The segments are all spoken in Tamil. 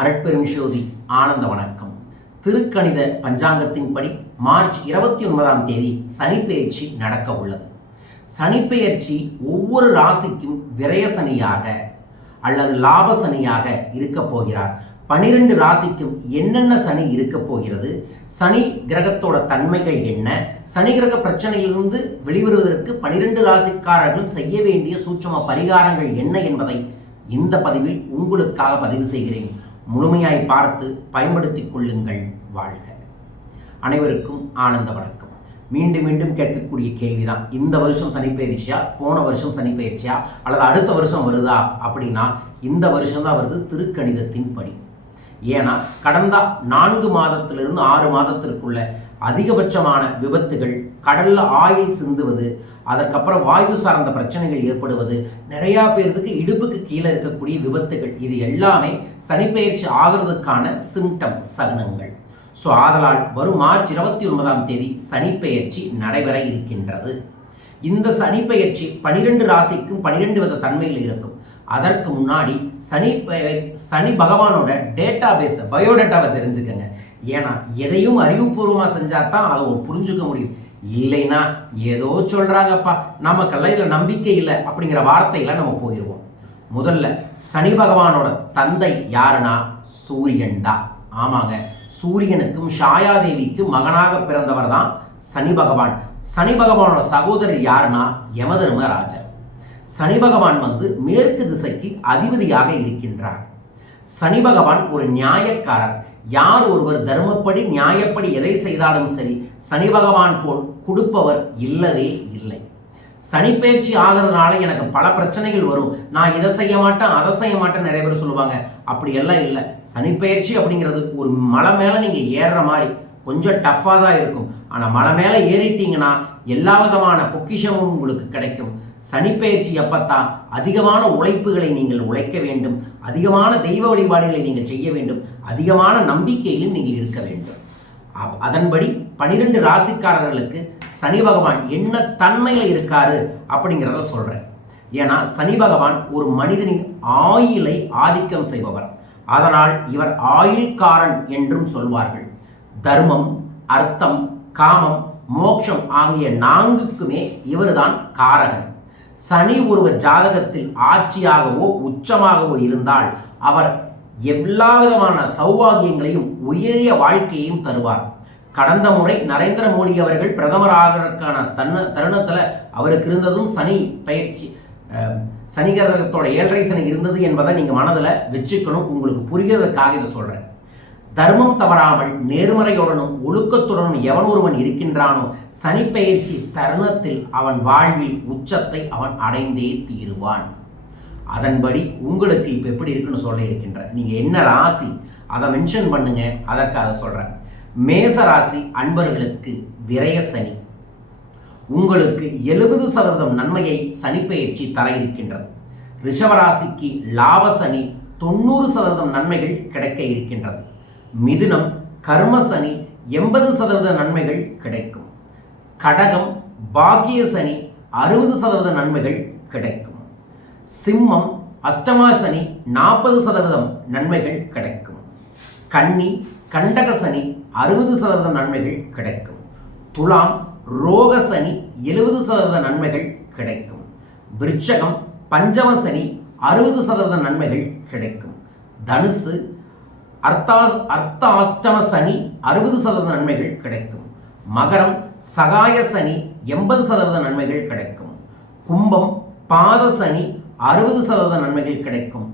அருட்பெரும் ஜோதி ஆனந்த வணக்கம். திருக்கணித பஞ்சாங்கத்தின்படி மார்ச் 29ஆம் தேதி சனிப்பெயர்ச்சி நடக்க உள்ளது. சனிப்பெயர்ச்சி ஒவ்வொரு ராசிக்கும் விரய சனியாக அல்லது லாப சனியாக இருக்க போகிறார். 12 ராசிக்கும் என்னென்ன சனி இருக்க போகிறது, சனி கிரகத்தோட தன்மைகள் என்ன, சனி கிரக பிரச்சனையிலிருந்து வெளிவருவதற்கு 12 ராசிக்காரர்களும் செய்ய வேண்டிய சூட்சும பரிகாரங்கள் என்ன என்பதை இந்த பதிவில் உங்களுக்காக பதிவு செய்கிறேன். முழுமையாய் பார்த்து பயன்படுத்திக் கொள்ளுங்கள். வாழ்க. அனைவருக்கும் ஆனந்த வணக்கம். மீண்டும் மீண்டும் கேட்கக்கூடிய கேள்விதான், இந்த வருஷம் சனிப்பெயர்ச்சியா, போன வருஷம் சனிப்பெயர்ச்சியா, அல்லது அடுத்த வருஷம் வருதா அப்படின்னா இந்த வருஷம் தான் வருது திருக்கணிதத்தின் படி. ஏன்னா கடந்த 4 மாதத்திலிருந்து 6 மாதத்திற்குள்ள அதிகபட்சமான விபத்துகள், கடல்ல ஆயில் சிந்துவது, அதற்கப்புறம் வாயு சார்ந்த பிரச்சனைகள் ஏற்படுவது, நிறையா பேருக்கு இடுப்புக்கு கீழே இருக்கக்கூடிய விபத்துகள், இது எல்லாமே சனிப்பெயர்ச்சி ஆகிறதுக்கான சிம்டம், சகுனங்கள். ஸோ ஆதலால் வரும் மார்ச் 29ஆம் தேதி சனிப்பெயர்ச்சி நடைபெற இருக்கின்றது. இந்த சனிப்பெயர்ச்சி 12 ராசிக்கும் 12 வித தன்மையில் இருக்கும். அதற்கு முன்னாடி சனி பகவானோட டேட்டா பேஸ், பயோடேட்டாவை தெரிஞ்சுக்கங்க. ஏன்னா எதையும் அறிவுபூர்வமாக செஞ்சால் தான் அதை புரிஞ்சுக்க முடியும். இல்லைன்னா ஏதோ சொல்கிறாங்கப்பா, நமக்கெல்லாம் இதில் நம்பிக்கை இல்லை அப்படிங்கிற வார்த்தையில் நம்ம போயிடுவோம். முதல்ல சனி பகவானோட தந்தை யாருன்னா சூரியன் தான். ஆமாங்க, சூரியனுக்கும் ஷாயாதேவிக்கும் மகனாக பிறந்தவர் தான் சனி பகவான். சனி பகவானோட சகோதரர் யாருன்னா யமதர்மராஜர். சனி பகவான் மேற்கு திசைக்கு அதிபதியாக இருக்கின்றார். சனி பகவான் ஒரு நியாயக்காரர். யார் ஒருவர் தர்மப்படி நியாயப்படி எதை செய்தாலும் சரி, சனி பகவான் போல் கொடுப்பவர் இல்லவே இல்லை. சனிப்பெயர்ச்சி ஆகிறதுனால எனக்கு பல பிரச்சனைகள் வரும், நான் இதை செய்ய மாட்டேன் அதை செய்ய மாட்டேன் நிறைய பேர் சொல்லுவாங்க. அப்படி எல்லாம் இல்லை. சனிப்பெயர்ச்சி அப்படிங்கிறது ஒரு மலை மேலே நீங்கள் ஏறுற மாதிரி கொஞ்சம் டஃப்பாக தான் இருக்கும். ஆனால் மலை மேலே ஏறிட்டீங்கன்னா எல்லா விதமான பொக்கிஷமும் உங்களுக்கு கிடைக்கும். சனிப்பெயர்ச்சி எப்பத்தான் அதிகமான உழைப்புகளை நீங்கள் உழைக்க வேண்டும், அதிகமான தெய்வ வழிபாடுகளை நீங்கள் செய்ய வேண்டும், அதிகமான நம்பிக்கையிலும் நீங்கள் இருக்க வேண்டும். அதன்படி 12 ராசிக்காரர்களுக்கு சனி பகவான் என்ன தன்மையில் இருக்காரு அப்படிங்கிறத சொல்கிறேன். ஏன்னா சனி பகவான் ஒரு மனிதனின் ஆயுளை ஆதிக்கம் செய்பவர். அதனால் இவர் ஆயுள்காரன் என்றும் சொல்வார்கள். தர்மம், அர்த்தம், காமம், மோட்சம் ஆகிய 4க்குமே இவர்தான் காரகன். சனி ஒருவர் ஜாதகத்தில் ஆட்சியாகவோ உச்சமாகவோ இருந்தால் அவர் எல்லா விதமான சௌபாகியங்களையும் உயரிய வாழ்க்கையையும் தருவார். கடந்த முறை நரேந்திர மோடி அவர்கள் பிரதமர் ஆகிறதுக்கான தருணத்தில் அவருக்கு இருந்ததும் சனி பயிற்சி, சனி கிரகத்தோட 7.5 சனி இருந்தது என்பதை நீங்கள் மனதில் வச்சுக்கணும். உங்களுக்கு புரிகிறதுக்காக இதை சொல்கிறேன். தர்மம் தவறாமல் நேர்மறையுடனும் ஒழுக்கத்துடனும் எவன் ஒருவன் இருக்கின்றானோ சனிப்பெயர்ச்சி தருணத்தில் அவன் வாழ்வில் உச்சத்தை அவன் அடைந்தே தீருவான். அதன்படி உங்களுக்கு இப்போ எப்படி இருக்குன்னு சொல்ல இருக்கின்ற, நீங்கள் என்ன ராசி அதை மென்ஷன் பண்ணுங்க, அதற்கு அதை சொல்கிறேன். மேச ராசி அன்பர்களுக்கு விரய சனி. உங்களுக்கு 70% நன்மையை சனிப்பெயர்ச்சி தர இருக்கின்றது. ரிஷபராசிக்கு லாப சனி 90% நன்மைகள் கிடைக்க இருக்கின்றது. மிதுனம் கர்ம சனி 80% நன்மைகள் கிடைக்கும். கடகம் பாக்கிய சனி 60% நன்மைகள் கிடைக்கும். சிம்மம் அஷ்டமா சனி 40% நன்மைகள் கிடைக்கும். கன்னி கண்டக சனி 60% நன்மைகள் கிடைக்கும். துலாம் ரோக சனி 70% நன்மைகள் கிடைக்கும். விருச்சகம் பஞ்சம சனி 60% நன்மைகள் கிடைக்கும். தனுசு அர்த்த அஷ்டம சனி 60% நன்மைகள் கிடைக்கும். மகரம் சகாய சனி 80% நன்மைகள் கிடைக்கும். கும்பம் பாத சனி 60% நன்மைகள் கிடைக்கும்.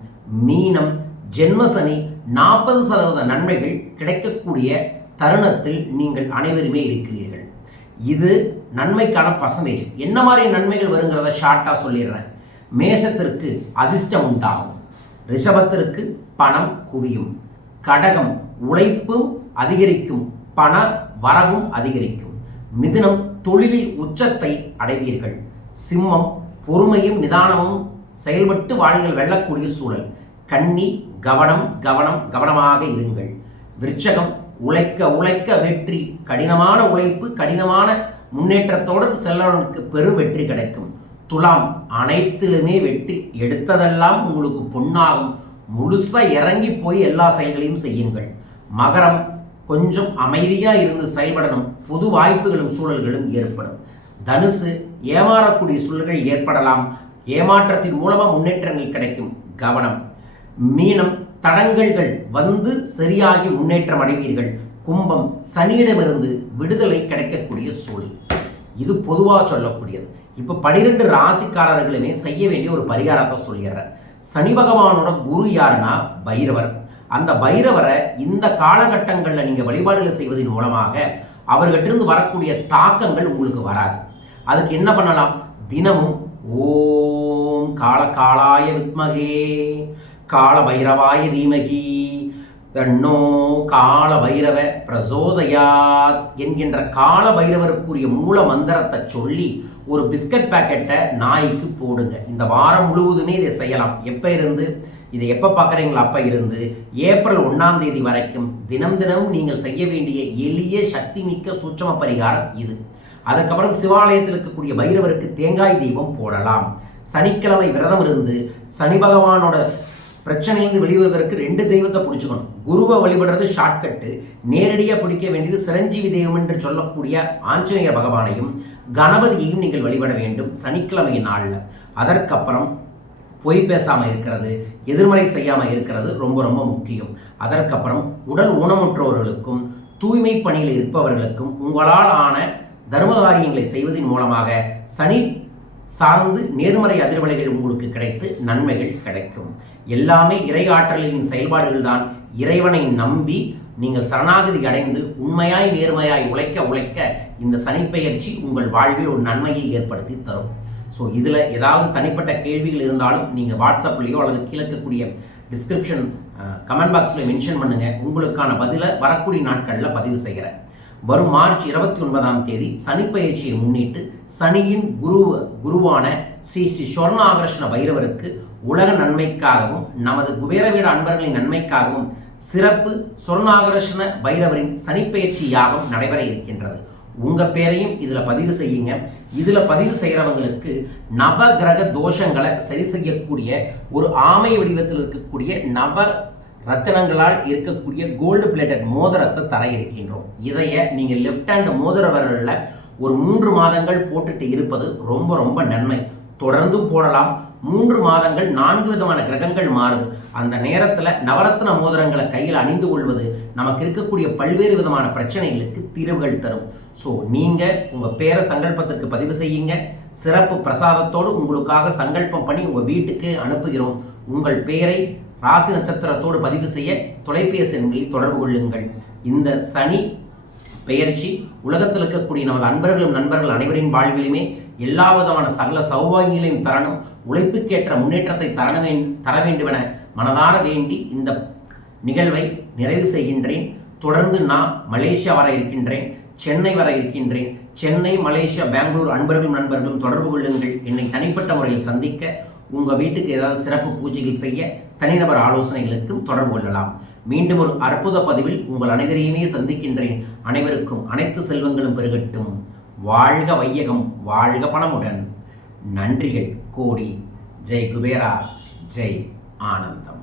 மீனம் ஜென்ம சனி 40% நன்மைகள் கிடைக்கக்கூடிய தருணத்தில் நீங்கள் அனைவருமே இருக்கிறீர்கள். இது நன்மைக்கான பர்சன்டேஜ். என்ன மாதிரி நன்மைகள் வருங்கிறத ஷார்ட்டாக சொல்லிடுறேன். மேஷத்திற்கு அதிர்ஷ்டம் உண்டாகும். ரிஷபத்திற்கு பணம் குவியும். கடகம் உழைப்பும் அதிகரிக்கும், பண வரவும் அதிகரிக்கும். மிதுனம் தொழிலில் உச்சத்தை அடைவீர்கள். சிம்மம் பொறுமையும் நிதானமும் செயல்பட்டு வாழ்கள் வெல்லக்கூடிய சூழல். கன்னி கவனம் கவனம் கவனமாக இருங்கள். விருச்சகம் உழைக்க உழைக்க வெற்றி, கடினமான உழைப்பு கடினமான முன்னேற்றத்தோடு செல்வனுக்கு பெரும் வெற்றி கிடைக்கும். துலாம் அனைத்திலுமே வெற்றி, எடுத்ததெல்லாம் உங்களுக்கு பொன்னாகும். முழுசாக இறங்கி போய் எல்லா செயல்களையும் செய்யுங்கள். மகரம் கொஞ்சம் அமைதியாக இருந்து செயல்படணும். புது வாய்ப்புகளும் சூழல்களும் ஏற்படும். தனுசு ஏமாறக்கூடிய சூழல்கள் ஏற்படலாம். ஏமாற்றத்தின் மூலமாக முன்னேற்றங்கள் கிடைக்கும், கவனம். மீனம் தடங்கல்கள் வந்து சரியாகி முன்னேற்றம் அடைவீர்கள். கும்பம் சனியிடமிருந்து விடுதலை கிடைக்கக்கூடிய சூழல். இது பொதுவாக சொல்லக்கூடியது. இப்போ 12 ராசிக்காரர்களுமே செய்ய வேண்டிய ஒரு பரிகாரத்தை சொல்லிடுறேன். சனி பகவானோட குரு யாருன்னா பைரவர். அந்த பைரவரை இந்த காலகட்டங்களில் நீங்கள் வழிபாடுகள் செய்வதன் மூலமாக அவர்கிட்டிருந்து வரக்கூடிய தாக்கங்கள் உங்களுக்கு வராது. அதுக்கு என்ன பண்ணலாம்? தினமும் ஓம் காலகாலாய வித்மகே கால பைரவாய தீமகி தன்னோ கால பைரவ பிரசோதயாத் என்கின்ற கால பைரவருக்குரிய மூல மந்திரத்தை சொல்லி ஒரு பிஸ்கட் பேக்கெட்டை நாய்க்கு போடுங்க. இந்த வாரம் முழுவதுமே இதை செய்யலாம். எப்போ இருந்து இதை எப்போ பார்க்குறீங்களோ அப்போ இருந்து ஏப்ரல் 1ஆம் தேதி வரைக்கும் தினம் தினம் நீங்கள் செய்ய வேண்டிய எளிய சக்தி மிக்க சூட்சம பரிகாரம் இது. அதுக்கப்புறம் சிவாலயத்தில் இருக்கக்கூடிய பைரவருக்கு தேங்காய் தீபம் போடலாம். சனிக்கிழமை விரதம் இருந்து சனி பகவானோட பிரச்சனையிலிருந்து வெளிவதற்கு 2 தெய்வத்தை பிடிச்சிக்கணும். குருவை வழிபடுறது ஷார்ட்கட்டு. நேரடியாக பிடிக்க வேண்டியது சிரஞ்சீவி தெய்வம் என்று சொல்லக்கூடிய ஆஞ்சநேயர் பகவானையும் கணபதியையும் நீங்கள் வழிபட வேண்டும் சனிக்கிழமை நாளில். அதற்கப்புறம் பொய் பேசாமல் இருக்கிறது, எதிர்மறை செய்யாமல் இருக்கிறது ரொம்ப ரொம்ப முக்கியம். அதற்கப்புறம் உடல் ஊனமுற்றவர்களுக்கும் தூய்மை பணியில் இருப்பவர்களுக்கும் உங்களால் ஆன தர்ம காரியங்களை செய்வதன் மூலமாக சனி சார்ந்து நேர்மறை அதிர்வலைகள் உங்களுக்கு கிடைத்து நன்மைகள் கிடைக்கும். எல்லாமே இறை ஆற்றலின் செயல்பாடுகள் தான். இறைவனை நம்பி நீங்கள் சரணாகதி அடைந்து உண்மையாய் நேர்மையாய் உழைக்க இந்த சனிப்பெயர்ச்சி உங்கள் வாழ்வில் ஒரு நன்மையை ஏற்படுத்தி தரும். ஸோ இதில் ஏதாவது தனிப்பட்ட கேள்விகள் இருந்தாலும் நீங்கள் வாட்ஸ்அப்லேயோ அல்லது கீழக்கக்கூடிய டிஸ்கிரிப்ஷன் கமெண்ட் பாக்ஸில் மென்ஷன் பண்ணுங்கள். உங்களுக்கான பதிலை வரக்கூடிய நாட்களில் பதிவு செய்கிறேன். வரும் மார்ச் 29ஆம் தேதி சனிப்பெயர்ச்சியை முன்னிட்டு சனியின் குருவான ஸ்ரீ ஸ்ரீ சொர்ண ஆகர்ஷண பைரவருக்கு உலக நன்மைக்காகவும் நமது குபேர வீட அன்பர்களின் நன்மைக்காகவும் சிறப்பு சொர்ணாகர்ஷண பைரவரின் சனிப்பெயர்ச்சி யாகம் நடைபெற இருக்கின்றது. உங்கள் பேரையும் இதில் பதிவு செய்யுங்க. இதில் பதிவு செய்கிறவங்களுக்கு நவ கிரக தோஷங்களை சரி செய்யக்கூடிய ஒரு ஆமை வடிவத்தில் இருக்கக்கூடிய நவ ரத்தினங்களால் இருக்கக்கூடிய கோல்டு பிளேட்டட் மோதிரத்தை தர இருக்கின்றோம். இதைய நீங்கள் லெஃப்ட் ஹேண்ட் மோதிர விரலில் ஒரு 3 மாதங்கள் போட்டுட்டு இருப்பது ரொம்ப ரொம்ப நன்மை. தொடர்ந்து போடலாம். 3 மாதங்கள் 4 விதமான கிரகங்கள் மாறுது. அந்த நேரத்தில் நவரத்ன மோதிரங்களை கையில் அணிந்து கொள்வது நமக்கு இருக்கக்கூடிய பல்வேறு விதமான பிரச்சனைகளுக்கு தீர்வுகள் தரும். ஸோ நீங்கள் உங்கள் பேரை சங்கல்பத்திற்கு பதிவு செய்யுங்க. சிறப்பு பிரசாதத்தோடு உங்களுக்காக சங்கல்பம் பண்ணி உங்கள் வீட்டுக்கு அனுப்புகிறோம். உங்கள் பெயரை ராசி நட்சத்திரத்தோடு பதிவு செய்ய தொலைபேசி எண்களில் தொடர்பு கொள்ளுங்கள். இந்த சனி பெயர்ச்சி உலகத்தில் இருக்கக்கூடிய நமது அன்பர்களும் நண்பர்கள் அனைவரின் வாழ்விலுமே எல்லா விதமான சகல சௌபாகியங்களையும் தரணும், உழைப்புக்கேற்ற முன்னேற்றத்தை தர வேண்டுமென மனதார வேண்டி இந்த நிகழ்வை நிறைவு செய்கின்றேன். தொடர்ந்து நான் மலேசியா வர இருக்கின்றேன், சென்னை வர இருக்கின்றேன். சென்னை, மலேசியா, பெங்களூர் அன்பர்களும் நண்பர்களும் தொடர்பு கொள்ளுங்கள். என்னை தனிப்பட்ட முறையில் சந்திக்க, உங்கள் வீட்டுக்கு ஏதாவது சிறப்பு பூஜைகள் செய்ய தனிநபர் ஆலோசனைகளுக்கும் தொடர்பு கொள்ளலாம். மீண்டும் ஒரு அற்புத பதிவில் உங்கள் அனைவரையுமே சந்திக்கின்றேன். அனைவருக்கும் அனைத்து செல்வங்களும் பெருகட்டும். வாழ்க வையகம், வாழ்க பணமுடன். நன்றிகள் கோடி. ஜெய் குபேரா, ஜெய் ஆனந்தம்.